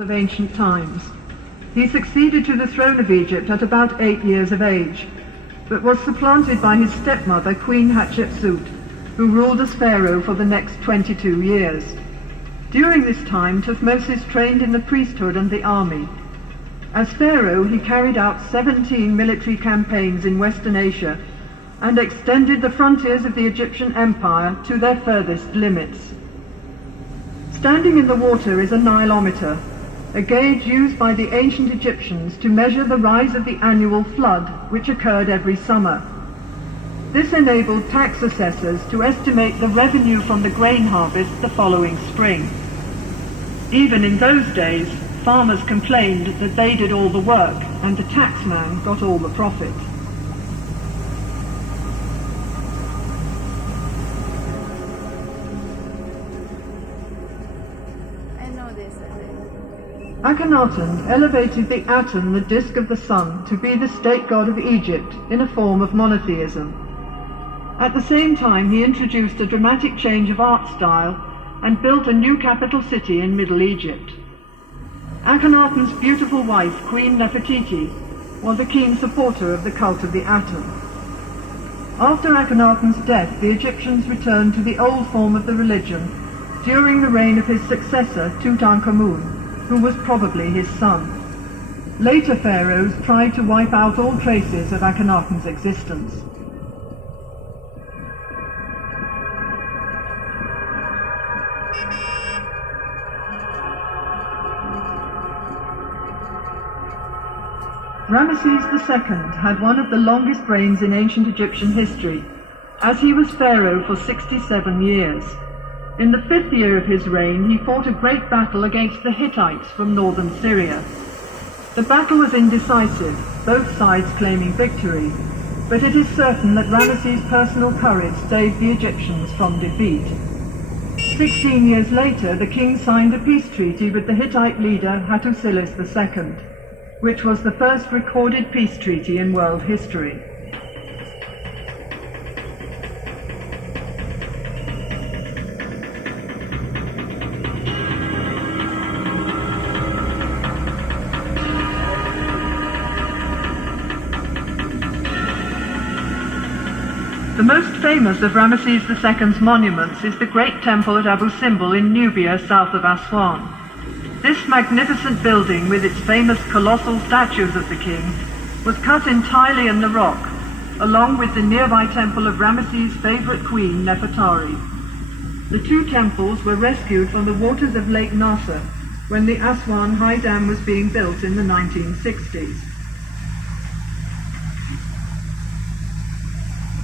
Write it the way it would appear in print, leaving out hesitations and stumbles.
of ancient times. He succeeded to the throne of Egypt at about 8 years of age, but was supplanted by his stepmother, Queen Hatshepsut, who ruled as pharaoh for the next 22 years. During this time, Thutmose trained in the priesthood and the army. As pharaoh, he carried out 17 military campaigns in Western Asia and extended the frontiers of the Egyptian empire to their furthest limits. Standing in the water is a Nilometer, a gauge used by the ancient Egyptians to measure the rise of the annual flood, which occurred every summer. This enabled tax assessors to estimate the revenue from the grain harvest the following spring. Even in those days, farmers complained that they did all the work and the taxman got all the profit. Akhenaten elevated the Aten, the disk of the sun, to be the state god of Egypt in a form of monotheism. At the same time, he introduced a dramatic change of art style and built a new capital city in Middle Egypt. Akhenaten's beautiful wife, Queen Nefertiti, was a keen supporter of the cult of the Aten. After Akhenaten's death, the Egyptians returned to the old form of the religion during the reign of his successor, Tutankhamun, who was probably his son. Later pharaohs tried to wipe out all traces of Akhenaten's existence. Ramesses II had one of the longest reigns in ancient Egyptian history, as he was pharaoh for 67 years. In the 5th year of his reign, he fought a great battle against the Hittites from northern Syria. The battle was indecisive, both sides claiming victory, but it is certain that Ramesses' personal courage saved the Egyptians from defeat. 16 years later, the king signed a peace treaty with the Hittite leader Hattusilis II, which was the first recorded peace treaty in world history. The most famous of Ramesses II's monuments is the great temple at Abu Simbel in Nubia, south of Aswan. This magnificent building, with its famous colossal statues of the king, was cut entirely in the rock, along with the nearby temple of Ramesses' favorite queen, Nefertari. The two temples were rescued from the waters of Lake Nasser when the Aswan High Dam was being built in the 1960s.